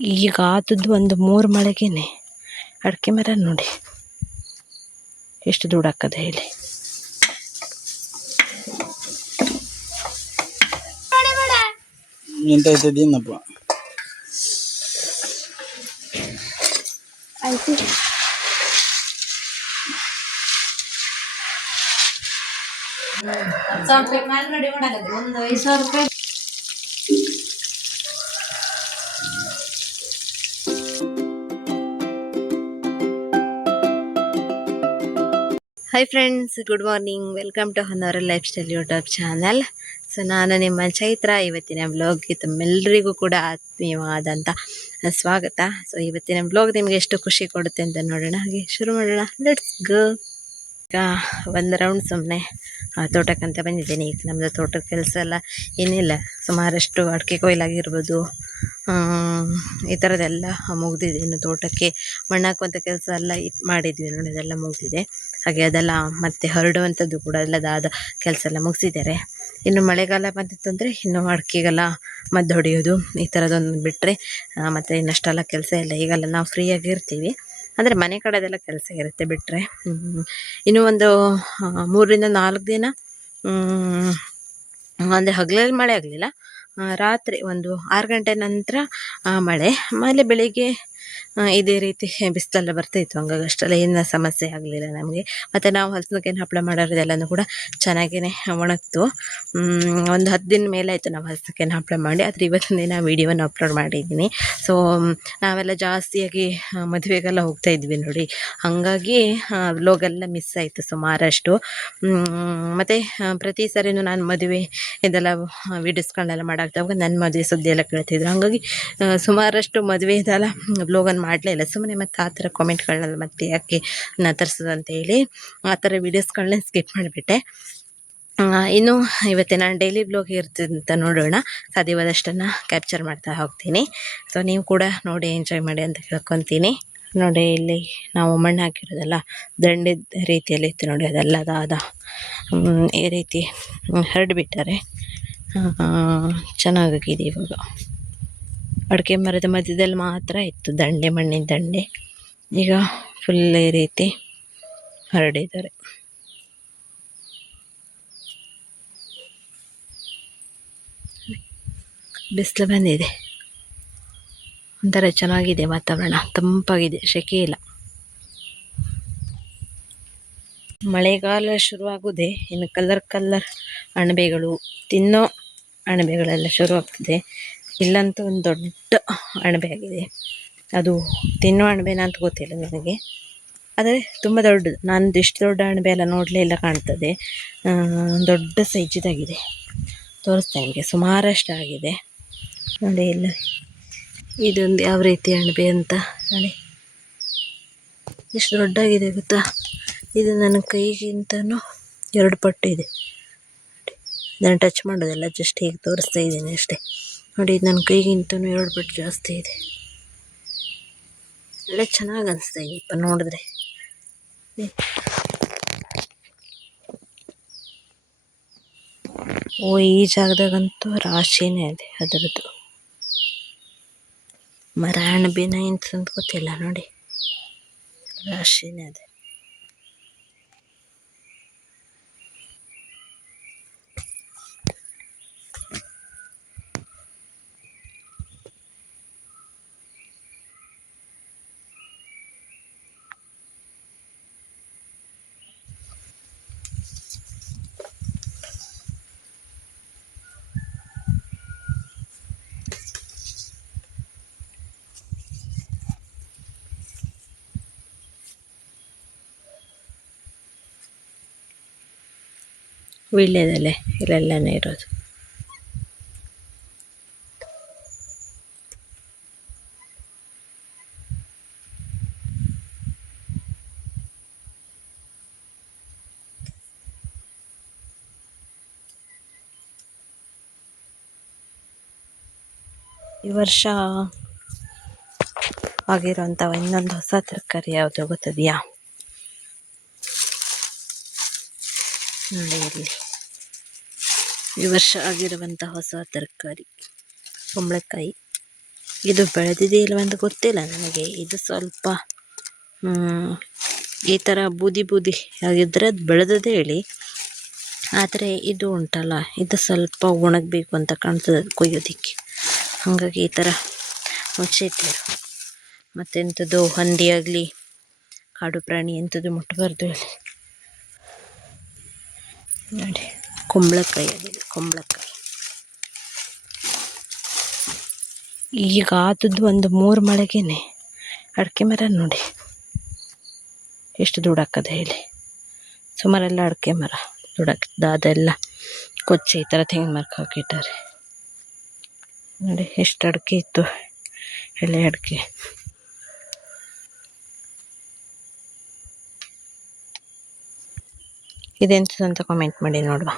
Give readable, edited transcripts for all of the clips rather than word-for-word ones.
ಈಗ ಆದದ್ದು ಒಂದು 3 ಮಳೆಗೇನೆ ಅಡಿಕೆ ಮರ ನೋಡಿ ಎಷ್ಟು ದುಡ್ಡಾಕದೆ ಹೇಳಿ. ಎಂತ ಆಯ್ತದೇನಪ್ಪ ಆಯ್ತು. ಒಂದು 5,000 ರೂಪಾಯಿ. Hi friends, good morning. Welcome to Honnavara lifestyle YouTube channel. So ನಾನು ನಿಮ್ಮ ಚೈತ್ರ. ಇವತ್ತಿನ ಬ್ಲಾಗ್ಗೆ ತಮ್ಮೆಲ್ಲರಿಗೂ ಕೂಡ ಆತ್ಮೀಯವಾದಂಥ ಸ್ವಾಗತ. ಸೊ ಇವತ್ತಿನ ಬ್ಲಾಗ್ ನಿಮಗೆ ಎಷ್ಟು ಖುಷಿ ಕೊಡುತ್ತೆ ಅಂತ ನೋಡೋಣ. ಹಾಗೆ ಶುರು ಮಾಡೋಣ. Let's go. ಈಗ ಒಂದು ರೌಂಡ್ ಸುಮ್ಮನೆ ತೋಟಕ್ಕಂತ ಬಂದಿದ್ದೇನೆ. ಈಗ ನಮ್ಮದು ತೋಟದ ಕೆಲಸ ಎಲ್ಲ ಏನಿಲ್ಲ, ಸುಮಾರಷ್ಟು ಅಡಿಕೆ ಕೊಯ್ಲಾಗಿರ್ಬೋದು, ಈ ಥರದ್ದೆಲ್ಲ ಮುಗಿದಿದೆ. ಇನ್ನು ತೋಟಕ್ಕೆ ಮಣ್ಣು ಹಾಕುವಂಥ ಕೆಲಸ ಎಲ್ಲ ಮಾಡಿದ್ವಿ ನೋಡಿ, ಅದೆಲ್ಲ ಮುಗಿದಿದೆ. ಹಾಗೆ ಅದೆಲ್ಲ ಮತ್ತೆ ಹೊರಡುವಂಥದ್ದು ಕೂಡ ಎಲ್ಲದಾದ ಕೆಲಸ ಎಲ್ಲ ಮುಗಿಸಿದ್ದಾರೆ. ಇನ್ನು ಮಳೆಗಾಲ ಬಂದಿತ್ತಂದರೆ ಇನ್ನು ಅಡಿಕೆಗೆಲ್ಲ ಮದ್ದು ಹೊಡೆಯೋದು ಈ ಥರದೊಂದು ಬಿಟ್ಟರೆ ಮತ್ತು ಇನ್ನಷ್ಟೆಲ್ಲ ಕೆಲಸ ಇಲ್ಲ. ಈಗೆಲ್ಲ ನಾವು ಫ್ರೀಯಾಗಿ ಇರ್ತೀವಿ, ಅಂದರೆ ಮನೆ ಕಡೆದೆಲ್ಲ ಕೆಲಸ ಇರುತ್ತೆ ಬಿಟ್ಟರೆ. ಇನ್ನು ಒಂದು 3 ರಿಂದ 4 ದಿನ ಅಂದರೆ ಹಗಲಲ್ಲಿ ಮಳೆ ಆಗಲಿಲ್ಲ, ರಾತ್ರಿ ಒಂದು 6 ಗಂಟೆ ನಂತರ ಮಳೆ. ಆಮೇಲೆ ಬೆಳಿಗ್ಗೆ ಇದೇ ರೀತಿ ಬಿಸಿಲೆಲ್ಲ ಬರ್ತಾಯಿತ್ತು. ಹಂಗಾಗಿ ಅಷ್ಟೆಲ್ಲ ಏನು ಸಮಸ್ಯೆ ಆಗಲಿಲ್ಲ ನಮಗೆ. ಮತ್ತು ನಾವು ಹಲಸಿನಕಾಯಿನ ಹಪ್ಪಳ ಮಾಡೋದೆಲ್ಲನೂ ಕೂಡ ಚೆನ್ನಾಗೇ ಒಣಗ್ತು. ಒಂದು 10 ದಿನ ಮೇಲೆ ಆಯಿತು ನಾವು ಹಲಸಿನಕಾಯಿನ ಹಪ್ಪಳ ಮಾಡಿ. ಆದರೆ ಇವತ್ತಿನ ದಿನ ವೀಡಿಯೋವನ್ನು ಅಪ್ಲೋಡ್ ಮಾಡಿದ್ದೀನಿ. ಸೊ ನಾವೆಲ್ಲ ಜಾಸ್ತಿಯಾಗಿ ಮದುವೆಗೆಲ್ಲ ಹೋಗ್ತಾಯಿದ್ವಿ ನೋಡಿ, ಹಾಗಾಗಿ ವ್ಲಾಗೆಲ್ಲ ಮಿಸ್ ಆಯಿತು ಸುಮಾರಷ್ಟು. ಮತ್ತು ಪ್ರತಿ ಸರಿನೂ ನಾನು ಮದುವೆ ಇದೆಲ್ಲ ವೀಡಿಯೋಸ್ಗಳನ್ನೆಲ್ಲ ಮಾಡಾಕ್ದಾಗ ನನ್ನ ಮದುವೆ ಸುದ್ದಿ ಎಲ್ಲ ಕೇಳ್ತಿದ್ರು. ಹಾಗಾಗಿ ಸುಮಾರಷ್ಟು ಮದುವೆ ಇದೆಲ್ಲ ವ್ಲಾಗನ್ನು ಮಾಡಲೇ ಇಲ್ಲ. ಸುಮ್ಮನೆ ಮತ್ತು ಆ ಥರ ಕಾಮೆಂಟ್ಗಳನ್ನೆಲ್ಲ ಮತ್ತೆ ಯಾಕೆ ನಾನು ತರಿಸೋದು ಅಂತೇಳಿ ಆ ಥರ ವೀಡಿಯೋಸ್ಗಳನ್ನೇ ಸ್ಕಿಪ್ ಮಾಡಿಬಿಟ್ಟೆ. ಇನ್ನು ಇವತ್ತೇ ನಾನು ಡೈಲಿ ಬ್ಲಾಗ್ ಇರ್ತದೆ ಅಂತ ನೋಡೋಣ. ಸಾಧ್ಯವಾದಷ್ಟನ್ನು ಕ್ಯಾಪ್ಚರ್ ಮಾಡ್ತಾ ಹೋಗ್ತೀನಿ. ಸೊ ನೀವು ಕೂಡ ನೋಡಿ ಎಂಜಾಯ್ ಮಾಡಿ ಅಂತ ಕೇಳ್ಕೊತೀನಿ. ನೋಡಿ ಇಲ್ಲಿ ನಾವು ಮಣ್ಣು ಹಾಕಿರೋದಲ್ಲ ದಂಡೆ ರೀತಿಯಲ್ಲಿ ಇತ್ತು ನೋಡಿ, ಅದೆಲ್ಲದಾದ ಈ ರೀತಿ ಹರಡಿಬಿಟ್ಟಾರೆ. ಚೆನ್ನಾಗಿದೆ. ಇವಾಗ ಅಡಿಕೆ ಮರದ ಮಧ್ಯದಲ್ಲಿ ಮಾತ್ರ ಇತ್ತು ದಂಡೆ, ಮಣ್ಣಿನ ದಂಡೆ. ಈಗ ಫುಲ್ ಈ ರೀತಿ ಹರಡಿದ್ದಾರೆ. ಬಿಸಿಲು ಬಂದಿದೆ, ಒಂಥರ ಚೆನ್ನಾಗಿದೆ ವಾತಾವರಣ, ತಂಪಾಗಿದೆ, ಸೆಕೆ ಇಲ್ಲ. ಮಳೆಗಾಲ ಶುರುವಾಗುವುದೇ, ಇನ್ನು ಕಲ್ಲರ್ ಅಣಬೆಗಳು, ತಿನ್ನೋ ಅಣಬೆಗಳೆಲ್ಲ ಶುರುವಾಗ್ತಿದೆ. ಇಲ್ಲಂತೂ ಒಂದು ದೊಡ್ಡ ಅಣಬೆ ಆಗಿದೆ. ಅದು ತಿನ್ನೋ ಅಣಬೆನ ಅಂತ ಗೊತ್ತಿಲ್ಲ ನನಗೆ, ಆದರೆ ತುಂಬ ದೊಡ್ಡದು. ನಾನು ಇಷ್ಟು ದೊಡ್ಡ ಅಣಬೆ ಎಲ್ಲ ನೋಡಲೇ ಇಲ್ಲ ಕಾಣ್ತದೆ. ದೊಡ್ಡ ಸೈಜಿದಾಗಿದೆ. ತೋರಿಸ್ತೇನೆ ನಿಮಗೆ, ಸುಮಾರಷ್ಟು ಆಗಿದೆ ನೋಡಿ. ಇಲ್ಲ ಇದೊಂದು ಯಾವ ರೀತಿ ಅಣಬೆ ಅಂತ ನೋಡಿ, ಎಷ್ಟು ದೊಡ್ಡಾಗಿದೆ ಗೊತ್ತಾ. ಇದು ನನ್ನ ಕೈಗಿಂತನೂ 2 ಪಟ್ಟು ಇದೆ. ಇದನ್ನು ಟಚ್ ಮಾಡೋದಲ್ಲ, ಜಸ್ಟ್ ಹೀಗೆ ತೋರಿಸ್ತಾ ಇದ್ದೀನಿ ಅಷ್ಟೇ. ನೋಡಿ, ಇದು ನನ್ನ ಕೈಗಿಂತನೂ 2 ಪಟ್ಟು ಜಾಸ್ತಿ ಇದೆ. ಎಲ್ಲ ಚೆನ್ನಾಗಿ ಅನಿಸ್ತಾ ಇದೆಯಪ್ಪ ನೋಡಿದ್ರೆ. ಓ, ಈ ಜಾಗದಾಗಂತೂ ರಾಶಿನೇ ಇದೆ ಅದರದ್ದು. ಮರ ಅಣಬೆನ ಅಂತ ಗೊತ್ತಿಲ್ಲ ನೋಡಿ, ರಾಶಿನೇ ಇದೆ. ವೀಳ್ಯದೆಲೆ ಇಲ್ಲೆಲ್ಲನೇ ಇರೋದು. ಈ ವರ್ಷ ಆಗಿರೋಂಥ ಇನ್ನೊಂದು ಹೊಸ ತರಕಾರಿ ಯಾವುದು ಗೊತ್ತದೆಯಾ ನೋಡಿ. ಇಲ್ಲಿ ಈ ವರ್ಷ ಆಗಿರುವಂಥ ಹೊಸ ತರಕಾರಿ ಕುಂಬಳಕಾಯಿ. ಇದು ಬೆಳೆದಿದೆಯೋ ಇಲ್ಲವ ಅಂತ ಗೊತ್ತಿಲ್ಲ ನನಗೆ. ಇದು ಸ್ವಲ್ಪ ಈ ಥರ ಬೂದಿ ಬೂದಿ ಆಗಿದ್ದರೆ ಅದು ಬೆಳೆದದೇ ಹೇಳಿ. ಆದರೆ ಇದು ಉಂಟಲ್ಲ, ಇದು ಸ್ವಲ್ಪ ಒಣಗಬೇಕು ಅಂತ ಕಾಣ್ತದೆ ಕೊಯ್ಯೋದಕ್ಕೆ. ಹಾಗಾಗಿ ಈ ಥರ ಮುಚ್ಚಿಟ್ಟಿರು. ಮತ್ತೆಂಥದ್ದು ಹಂದಿ ಆಗಲಿ ಕಾಡು ಪ್ರಾಣಿ ಎಂಥದ್ದು ಮುಟ್ಟಬಾರ್ದು ಹೇಳಿ. ನೋಡಿ ಕುಂಬಳಕಾಯಿ ಆಗಿದೆ, ಕುಂಬಳಕಾಯಿ. ಈಗ ಆದದ್ದು ಒಂದು 3 ಮಳೆಗೇನೆ ಅಡಿಕೆ ಮರ ನೋಡಿ ಎಷ್ಟು ದುಡಾಕದೆ ಹೇಳಿ. ಸುಮಾರೆಲ್ಲ ಅಡಿಕೆ ಮರ ದುಡಾಕದ, ಅದೆಲ್ಲ ಕೊಚ್ಚಿ ಈ ಥರ ತೆಂಗಿನ ಮರಕ್ಕೆ ಹಾಕಿಟ್ಟಾರೆ. ನೋಡಿ ಎಷ್ಟು ಅಡಿಕೆ ಇತ್ತು, ಎಳೆ ಅಡಿಕೆ. ಇದೆಂಥದ್ದು ಅಂತ ಕಾಮೆಂಟ್ ಮಾಡಿ ನೋಡುವ.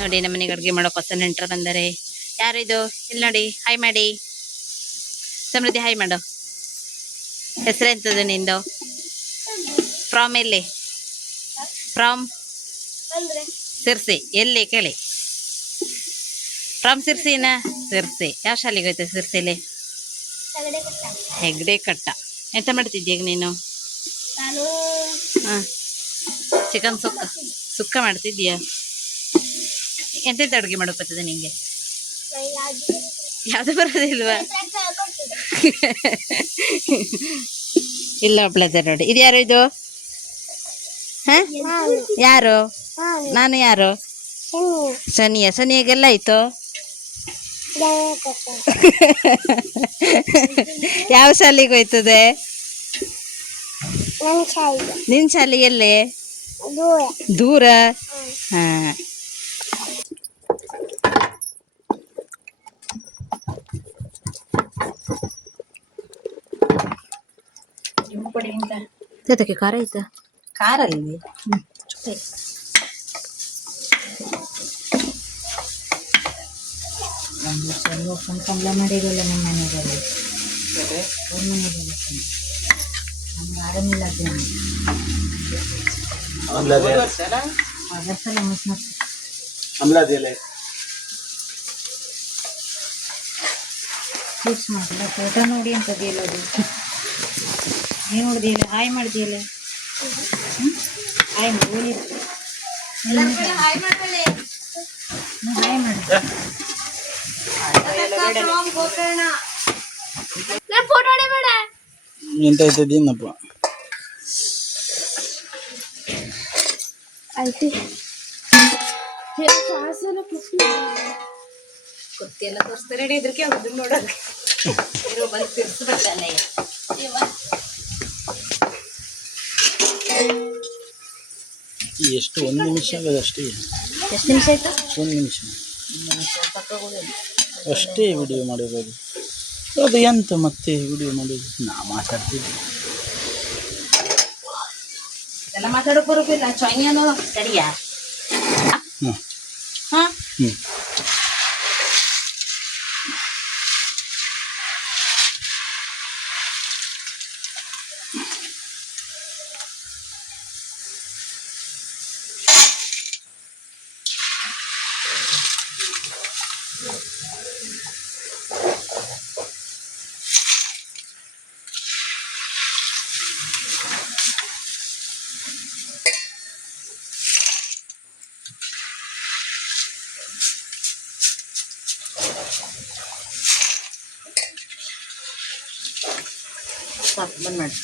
ನೋಡಿ ನಮ್ಮನೆಗೆ ಅಡುಗೆ ಮಾಡೋಕೆ ಹೊಸ ನೆಂಟರು ಬಂದರೆ. ಯಾರಿದು? ಇಲ್ಲಿ ನೋಡಿ, ಹಾಯ್ ಮಾಡಿ. ಸಮೃದ್ಧಿ ಹಾಯ್ ಮಾಡು. ಹೆಸರೆಂತದ್ದು ನಿಂದು? ಫ್ರಾಮ್ ಎಲ್ಲಿ? ಫ್ರಾಮ್ ಸಿರ್ಸಿ. ಎಲ್ಲಿ ಕೇಳಿ? ಫ್ರಾಮ್ ಸಿರ್ಸಿನ? ಸಿರ್ಸಿ. ಯಾವ ಶಾಲೆಗೆ ಹೋಯ್ತು ಸಿರ್ಸಿಲಿ? ಹೆಗ್ಡೆ ಕಟ್ಟ. ಎಂತ ಮಾಡ್ತಿದ್ದೀಗ ನೀನು? ಹಾಂ, ಚಿಕನ್ ಸುಕ್ಕ ಮಾಡ್ತಿದ್ದೀಯ? ಎಂತೆಂತ ಅಡುಗೆ ಮಾಡೋಕೆ ಬರ್ತದೆ ನಿಂಗೆ? ಯಾವುದು ಬರೋದಿಲ್ವಾ? ಇಲ್ಲ ಒಬ್ಳದ ನೋಡಿ. ಇದು ಯಾರು ಇದು? ಹಾಂ, ಯಾರು? ನಾನು ಯಾರು? ಸನಿಯಾ. ಸನಿಯಾಗೆಲ್ಲ ಆಯ್ತು? ಯಾವ ಶಾಲೆಗೆ ಹೋಯ್ತದೆ? ನಿನ್ನ ಶಾಲೆ ಎಲ್ಲಿ? ದೂರ. ಹಾಂ, ಅದಕ್ಕೆ ಖಾರ ಆಯ್ತಾ? ಖಾರ ಇದೆ. ಕಂಬಳ ಮಾಡಿರಲ್ಲ ನಮ್ಮ ಮನೆಯಲ್ಲಿ. ನಮ್ಗೆ ಆರಾಮಿಲ್ಲ ಫೋಟೋ ನೋಡಿ ಅಂತದಿಲ್ಲ ಅದು. ಏನು ನೋಡಿದಿಲ್ಲ? ಹಾಯ್ ಮಾಡಿದಿಲ್ಲ? ಹಾಯ್ ಮಾಡಿ. ಹಾಯ್ ಮಾಡಿದೆ. ಎಂತ ಆಯ್ತದೇನಪ್ಪ? ಗೊತ್ತಿಲ್ಲ ತೋರಿಸ್ತಾರೆ. ಇದ್ರಕ್ಕೆ ಹೋಗುದು ನೋಡೋದು. ಬಂದು ತಿರ್ಸ್ಬಿಡ್ತಾನೆ. ಎಷ್ಟು? 1 ನಿಮಿಷ ಆಗೋದು ಅಷ್ಟೇ. ಎಷ್ಟು ನಿಮಿಷ ಆಯ್ತು? 1 ನಿಮಿಷ ಅಷ್ಟೇ ವಿಡಿಯೋ ಮಾಡಿರೋದು. ಅದು ಎಂತ ಮತ್ತೆ ವಿಡಿಯೋ ಮಾಡೋದು? ನಾ ಮಾತಾಡ್ತಿದ್ದೆ. ಎಲ್ಲ ಮಾತಾಡೋಕೆ ಬರೋಕಿಲ್ಲ ಚೊಯ್ಯನು ಸರಿಯಾ ಹ್ಞೂ ಹಾ ಹ್ಞೂ ಸಾಕು ಬಂದ್ ಮಾಡಿ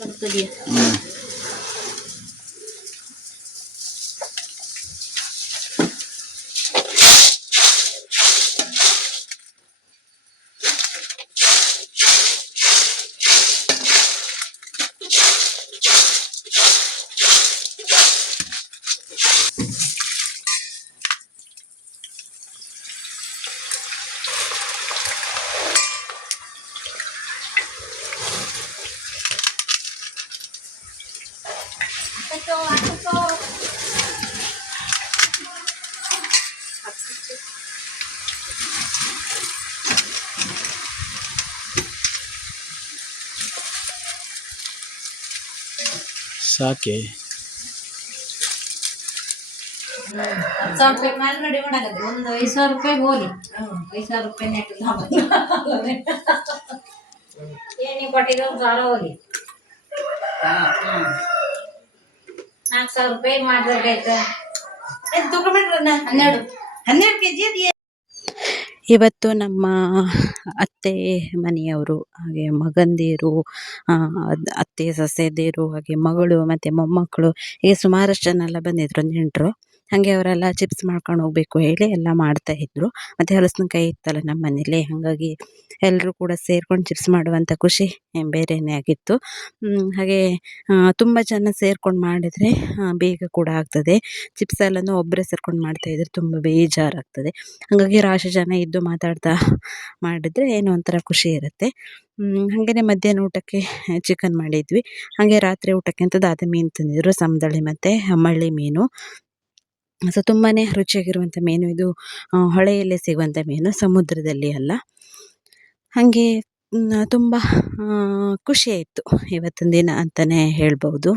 ಬರ್ತದೆಯಾ ಸಾಕೆ 10,000 ರೂಪಾಯಿ ಮೇಲೆ ರೆಡಿ ಮಾಡಾಕತ್ರಿ ಒಂದು 5,000 ರೂಪಾಯಿ ಹೋಲಿ 5,000 ರೂಪಾಯಿ ನೆಟ್ ಏನಿ ಕೊಟ್ಟಿದ್ದು 1,000 ಹೋಲಿ 4,000 ರೂಪಾಯಿ ಮಾಡಿದ್ರಾಯ್ತು ತಗೊಂಡ್ಬಿಟ್ರೆ 12 ಕೆಜಿ ಅದು ಇವತ್ತು ನಮ್ಮ ಅತ್ತೆ ಮನೆಯವರು ಹಾಗೆ ಮಗಂದಿರು ಅತ್ತೆ ಸೊಸೆದಿರು ಹಾಗೆ ಮಗಳು ಮತ್ತು ಮೊಮ್ಮಕ್ಕಳು ಹೀಗೆ ಸುಮಾರಷ್ಟು ಜನ ಎಲ್ಲ ಬಂದಿದ್ರು ನೆಂಟರು ಹಾಗೆ ಅವರೆಲ್ಲ ಚಿಪ್ಸ್ ಮಾಡ್ಕೊಂಡು ಹೋಗಬೇಕು ಹೇಳಿ ಎಲ್ಲ ಮಾಡ್ತಾಯಿದ್ರು ಮತ್ತು ಹಲಸಿನಕಾಯಿ ಇತ್ತಲ್ಲ ನಮ್ಮ ಮನೇಲಿ ಹಾಗಾಗಿ ಎಲ್ಲರೂ ಕೂಡ ಸೇರ್ಕೊಂಡು ಚಿಪ್ಸ್ ಮಾಡುವಂಥ ಖುಷಿ ಬೇರೆಯೇ ಆಗಿತ್ತು ಹಾಗೆ ತುಂಬ ಜನ ಸೇರ್ಕೊಂಡು ಮಾಡಿದರೆ ಬೇಗ ಕೂಡ ಆಗ್ತದೆ ಚಿಪ್ಸ್ ಎಲ್ಲನೂ ಒಬ್ಬರೇ ಸೇರ್ಕೊಂಡು ಮಾಡ್ತಾಯಿದ್ರೆ ತುಂಬ ಬೇಜಾರಾಗ್ತದೆ ಹಾಗಾಗಿ ರಾಶಿ ಜನ ಇದ್ದು ಮಾತಾಡ್ತಾ ಮಾಡಿದರೆ ಏನೋ ಒಂಥರ ಖುಷಿ ಇರುತ್ತೆ ಹಾಗೆಯೇ ಮಧ್ಯಾಹ್ನ ಊಟಕ್ಕೆ ಚಿಕನ್ ಮಾಡಿದ್ವಿ ಹಾಗೆ ರಾತ್ರಿ ಊಟಕ್ಕೆ ಅಂತ ದಾದೆ ಮೀನು ತಂದಿದ್ರು ಸಮದಳಿ ಮತ್ತು ಮಳ್ಳಿ ಮೀನು ಸೊ ತುಂಬಾ ರುಚಿಯಾಗಿರುವಂಥ ಮೀನು ಇದು ಹೊಳೆಯಲ್ಲೇ ಸಿಗುವಂಥ ಮೀನು ಸಮುದ್ರದಲ್ಲಿ ಅಲ್ಲ ಹಾಗೆ ತುಂಬ ಖುಷಿಯಾಯಿತು ಇವತ್ತಿನ ದಿನ ಅಂತಲೇ ಹೇಳ್ಬೋದು.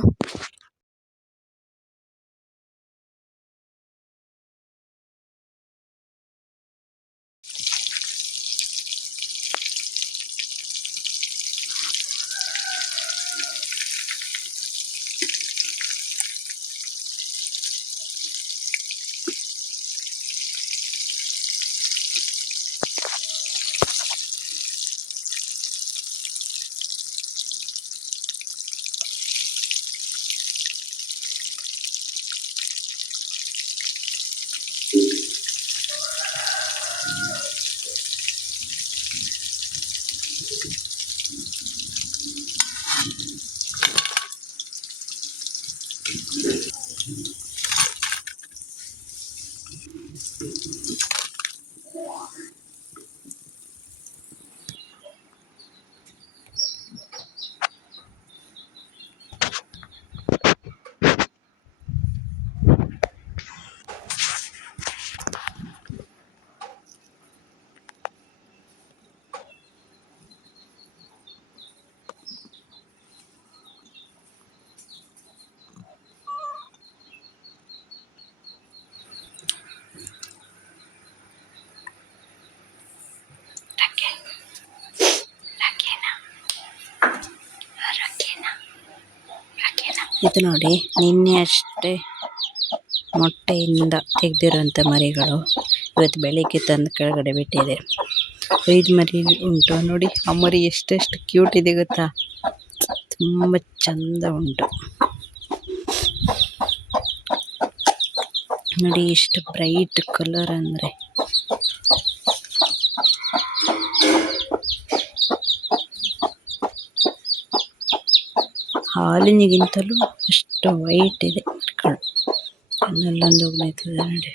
ಇದು ನೋಡಿ ನಿನ್ನೆ ಅಷ್ಟೇ ಮೊಟ್ಟೆಯಿಂದ ತೆಗೆದಿರೋಂಥ ಮರಿಗಳು ಇವತ್ತು ಬೆಳಿಗ್ಗೆ ತಂದು ಕೆಳಗಡೆ ಬಿಟ್ಟಿದೆ. 5 ಮರಿ ಉಂಟು ನೋಡಿ. ಆ ಮರಿ ಎಷ್ಟೆಷ್ಟು ಕ್ಯೂಟ್ ಇದೆ ಗೊತ್ತಾ, ತುಂಬ ಚಂದ ಉಂಟು ನೋಡಿ, ಎಷ್ಟು ಬ್ರೈಟ್ ಕಲರ್ ಅಂದರೆ. ಹಾಲಿನಿಗಿಂತಲೂ ಅಷ್ಟು ವೈಟ್ ಇದೆ ಮರಿಗಳು. ಅಲ್ಲೊಂದು ಹೋಗ್ತದೆ ನೋಡಿ.